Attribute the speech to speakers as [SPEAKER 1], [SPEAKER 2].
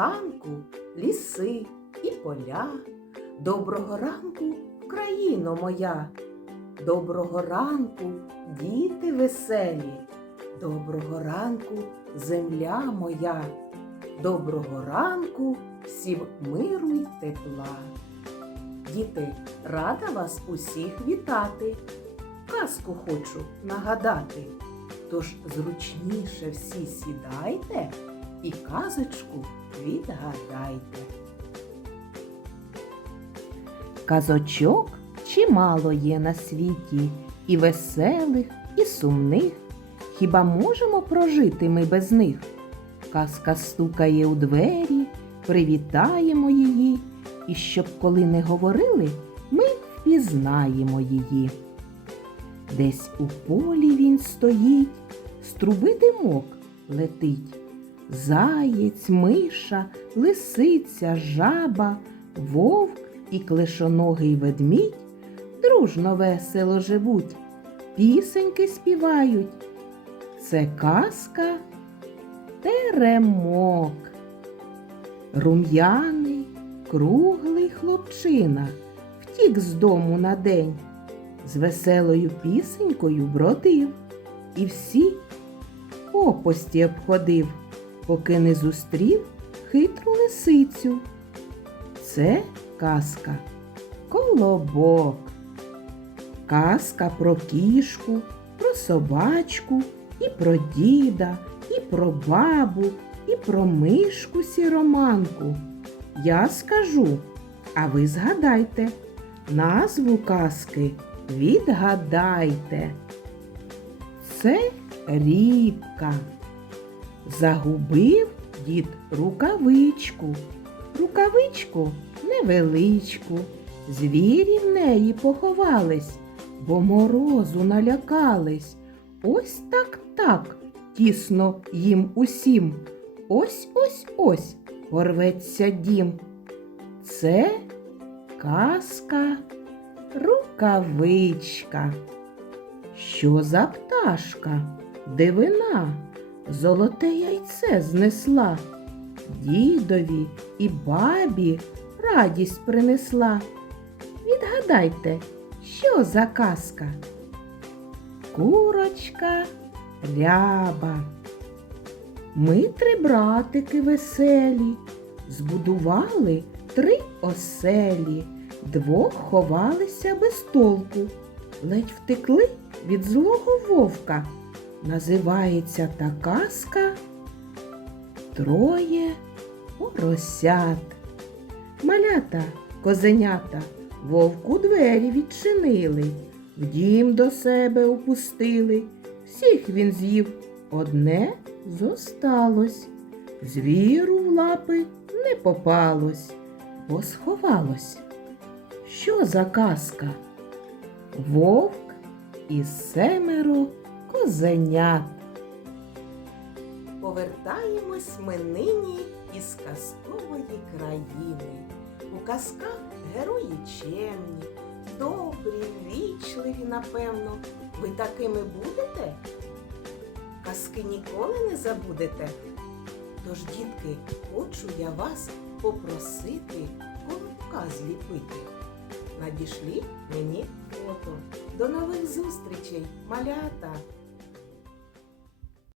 [SPEAKER 1] Ранку, ліси і поля. Доброго ранку, країно моя. Доброго ранку, діти веселі. Доброго ранку, земля моя. Доброго ранку, всім миру й тепла. Діти, рада вас усіх вітати. Казку хочу нагадати. Тож зручніше всі сідайте і казочку відгадайте. Казочок чимало є на світі, і веселих, і сумних. Хіба можемо прожити ми без них? Казка стукає у двері, привітаємо її, і щоб коли не говорили, ми впізнаємо її. Десь у полі він стоїть, з труби димок летить. Заєць, миша, лисиця, жаба, вовк і клишоногий ведмідь дружно весело живуть, пісеньки співають. Це казка теремок. Рум'яний, круглий хлопчина втік з дому на день, з веселою пісенькою бродив і всі попості обходив, поки не зустрів хитру лисицю. Це казка Колобок. Казка про кішку, про собачку, і про діда, і про бабу, і про мишку сіроманку. Я скажу, а ви згадайте, назву казки відгадайте. Це рібка. Загубив дід рукавичку. Рукавичку невеличку. Звірі в неї поховались, бо морозу налякались. Ось так так тісно їм усім. Ось ось ось порветься дім. Це казка рукавичка. Що за пташка? Дивина, золоте яйце знесла, дідові і бабі радість принесла. Відгадайте, що за казка? Курочка ряба. Ми три братики веселі, збудували три оселі, двох ховалися без толку, ледь втекли від злого вовка. Називається та казка Троє поросят. Малята, козенята, вовку двері відчинили, в дім до себе опустили. Всіх він з'їв, одне зосталось. Звіру в лапи не попалось, бо сховалось. Що за казка? Вовк і семеро козенят. Повертаємось ми нині із казкової країни. У казках герої чемні, добрі, вічливі, напевно. Ви такими будете? Казки ніколи не забудете. Тож, дітки, хочу я вас попросити колобка зліпити. Надішліть мені фото. До нових зустрічей, малята!